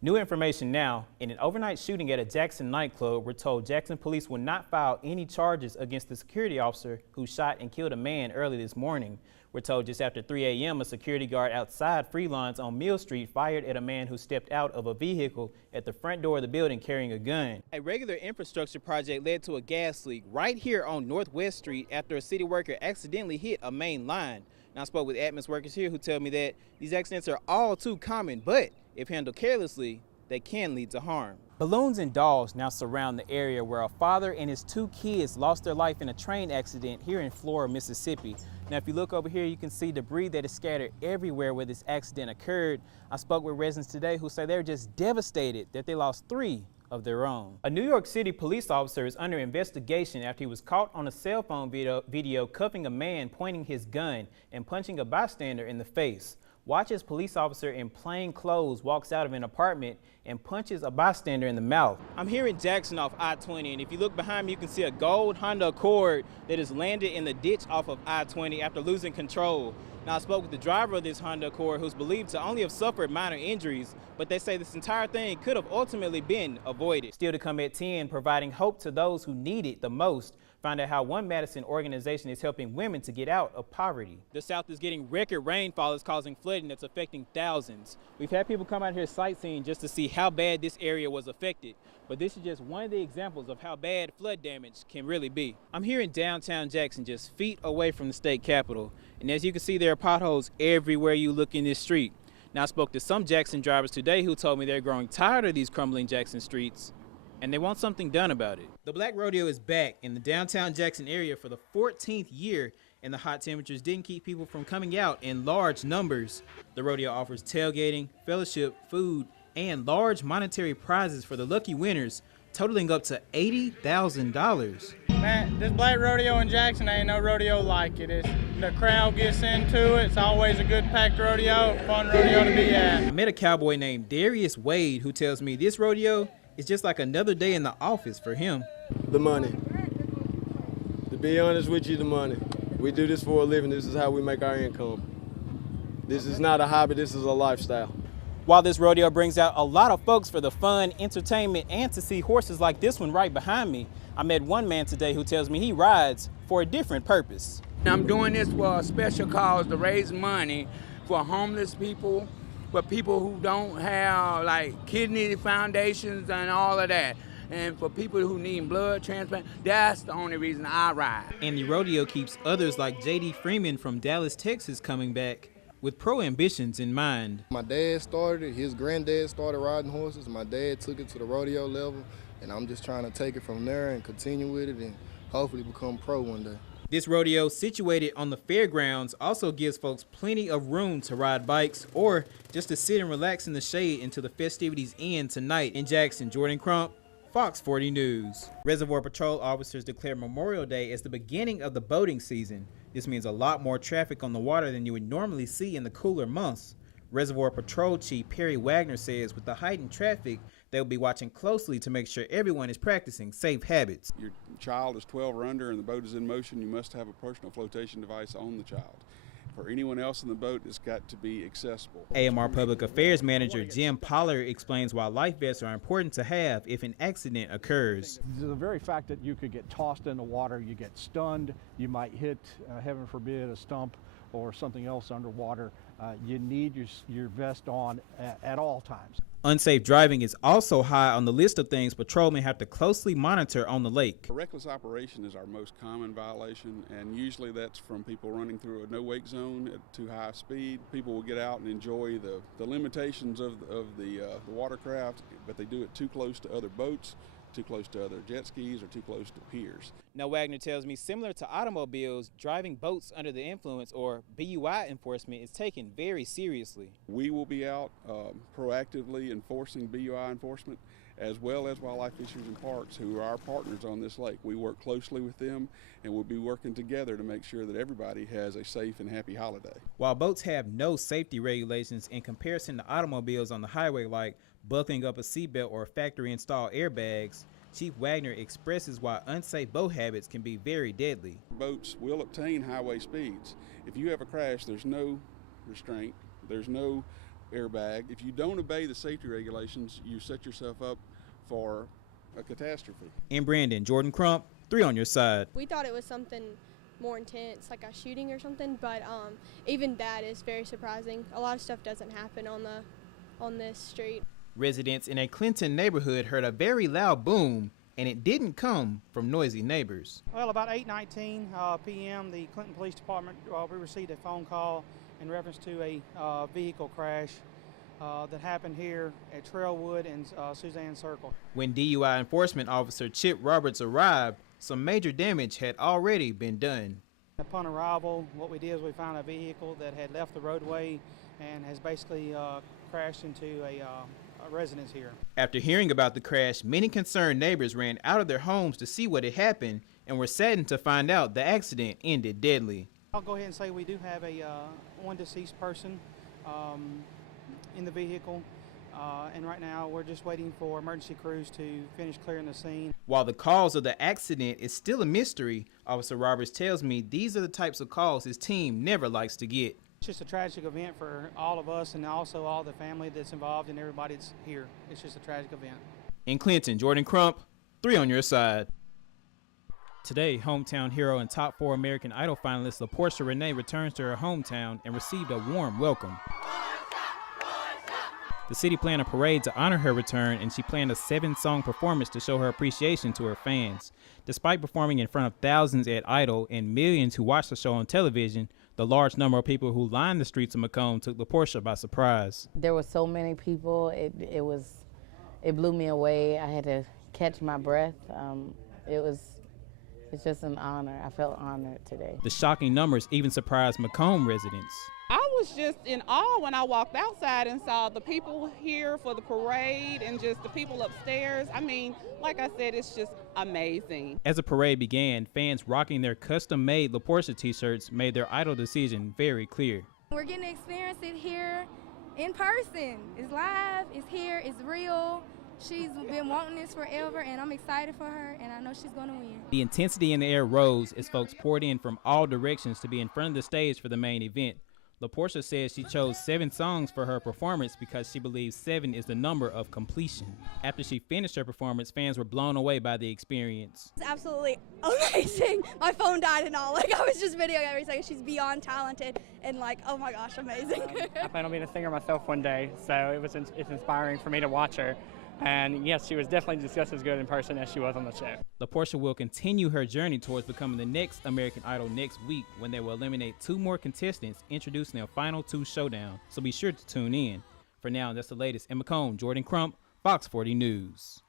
New information now. In an overnight shooting at a Jackson nightclub, we're told Jackson police will not file any charges against the security officer who shot and killed a man early this morning. We're told just after 3 a.m. a security guard outside Freelawns on Mill Street fired at a man who stepped out of a vehicle at the front door of the building carrying a gun. A regular infrastructure project led to a gas leak right here on Northwest Street after a city worker accidentally hit a main line. Now, I spoke with admin workers here who tell me that these accidents are all too common, but if handled carelessly, they can lead to harm. Balloons and dolls now surround the area where a father and his 2 kids lost their life in a train accident here in Flora, Mississippi. Now, if you look over here, you can see debris that is scattered everywhere where this accident occurred. I spoke with residents today who say they're just devastated that they lost 3 of their own. A New York City police officer is under investigation after he was caught on a cell phone video cuffing a man pointing his gun and punching a bystander in the face. Watch as police officer in plain clothes walks out of an apartment and punches a bystander in the mouth. I'm here in Jackson off I-20, and if you look behind me, you can see a gold Honda Accord that has landed in the ditch off of I-20 after losing control. Now, I spoke with the driver of this Honda Accord, who's believed to only have suffered minor injuries, but they say this entire thing could have ultimately been avoided. Still to come at 10, providing hope to those who need it the most. Find out how One Madison organization is helping women to get out of poverty. The South is getting record rainfall that's causing flooding that's affecting thousands. We've had people come out here sightseeing just to see how bad this area was affected. But this is just one of the examples of how bad flood damage can really be. I'm here in downtown Jackson, just feet away from the state capitol. And as you can see, there are potholes everywhere you look in this street. Now, I spoke to some Jackson drivers today who told me they're growing tired of these crumbling Jackson streets, and they want something done about it. The Black Rodeo is back in the downtown Jackson area for the 14th year, and the hot temperatures didn't keep people from coming out in large numbers. The rodeo offers tailgating, fellowship, food, and large monetary prizes for the lucky winners, totaling up to $80,000. Man, this Black Rodeo in Jackson ain't no rodeo like it. The crowd gets into it. It's always a good packed rodeo, fun rodeo to be at. I met a cowboy named Darius Wade who tells me this rodeo is just like another day in the office for him. The money. To be honest with you, the money. We do this for a living. This is how we make our income. This is not a hobby, this is a lifestyle. While this rodeo brings out a lot of folks for the fun, entertainment, and to see horses like this one right behind me, I met one man today who tells me he rides for a different purpose. I'm doing this for a special cause to raise money for homeless people, for people who don't have like kidney foundations and all of that. And for people who need blood transplant, that's the only reason I ride. And the rodeo keeps others like J.D. Freeman from Dallas, Texas coming back with pro ambitions in mind. My dad started it, his granddad started riding horses, my dad took it to the rodeo level, and I'm just trying to take it from there and continue with it and hopefully become pro one day. This rodeo, situated on the fairgrounds, also gives folks plenty of room to ride bikes or just to sit and relax in the shade until the festivities end tonight. In Jackson, Jordan Crump, Fox 40 News. Reservoir Patrol officers declare Memorial Day as the beginning of the boating season. This means a lot more traffic on the water than you would normally see in the cooler months. Reservoir Patrol Chief Perry Wagner says with the heightened traffic, they'll be watching closely to make sure everyone is practicing safe habits. Your child is 12 or under and the boat is in motion, you must have a personal flotation device on the child. For anyone else in the boat, it's got to be accessible. AMR Public Affairs Manager Jim Pollard explains why life vests are important to have if an accident occurs. The very fact that you could get tossed in the water, you get stunned, you might hit, heaven forbid, a stump or something else underwater. You need your vest on at all times. Unsafe driving is also high on the list of things patrolmen have to closely monitor on the lake. Reckless operation is our most common violation, and usually that's from people running through a no-wake zone at too high speed. People will get out and enjoy the limitations of the watercraft, but they do it too close to other boats, too close to other jet skis, or too close to piers. Now, Wagner tells me similar to automobiles, driving boats under the influence or BUI enforcement is taken very seriously. We will be out proactively enforcing BUI enforcement, as well as Wildlife Fisheries and Parks, who are our partners on this lake. We work closely with them, and we'll be working together to make sure that everybody has a safe and happy holiday. While boats have no safety regulations in comparison to automobiles on the highway, like buckling up a seatbelt or factory-installed airbags, Chief Wagner expresses why unsafe boat habits can be very deadly. Boats will obtain highway speeds. If you have a crash, there's no restraint, there's no airbag. If you don't obey the safety regulations, you set yourself up for a catastrophe. In Brandon, Jordan Crump, 3 on your side. We thought it was something more intense, like a shooting or something, but even that is very surprising. A lot of stuff doesn't happen on this street. Residents in a Clinton neighborhood heard a very loud boom, and it didn't come from noisy neighbors. Well, about 8:19 p.m., the Clinton Police Department, we received a phone call in reference to a vehicle crash that happened here at Trailwood and Suzanne Circle. When DUI enforcement officer Chip Roberts arrived, some major damage had already been done. Upon arrival, what we did is we found a vehicle that had left the roadway and has basically crashed into a residence here. After hearing about the crash, many concerned neighbors ran out of their homes to see what had happened and were saddened to find out the accident ended deadly. I'll go ahead and say we do have one deceased person in the vehicle, and right now we're just waiting for emergency crews to finish clearing the scene. While the cause of the accident is still a mystery, Officer Roberts tells me these are the types of calls his team never likes to get. It's just a tragic event for all of us and also all the family that's involved and everybody that's here. It's just a tragic event. In Clinton, Jordan Crump, 3 on your side. Today, hometown hero and top 4 American Idol finalist LaPortia Renee returns to her hometown and received a warm welcome. The city planned a parade to honor her return, and she planned a 7-song performance to show her appreciation to her fans. Despite performing in front of thousands at Idol and millions who watched the show on television, the large number of people who lined the streets of Macomb took LaPortia by surprise. There were so many people, it blew me away. I had to catch my breath. It's just an honor. I felt honored today. The shocking numbers even surprised Macomb residents. I was just in awe when I walked outside and saw the people here for the parade and just the people upstairs. I mean, like I said, it's just amazing. As the parade began, fans rocking their custom-made LaPortia t-shirts made their Idol decision very clear. We're getting to experience it here in person. It's live, it's here, it's real. She's been wanting this forever, and I'm excited for her, and I know she's going to win. The intensity in the air rose as folks poured in from all directions to be in front of the stage for the main event. LaPortia says she chose 7 songs for her performance because she believes 7 is the number of completion. After she finished her performance, fans were blown away by the experience. It's absolutely amazing. My phone died and all. Like, I was just videoing every second. She's beyond talented and, like, oh my gosh, amazing. I plan on being a singer myself one day, so it's inspiring for me to watch her. And yes, she was definitely just as good in person as she was on the show. LaPortia will continue her journey towards becoming the next American Idol next week, when they will eliminate 2 more contestants, introducing their final 2 showdown. So be sure to tune in. For now, that's the latest in Macomb. Jordan Crump, Fox 40 News.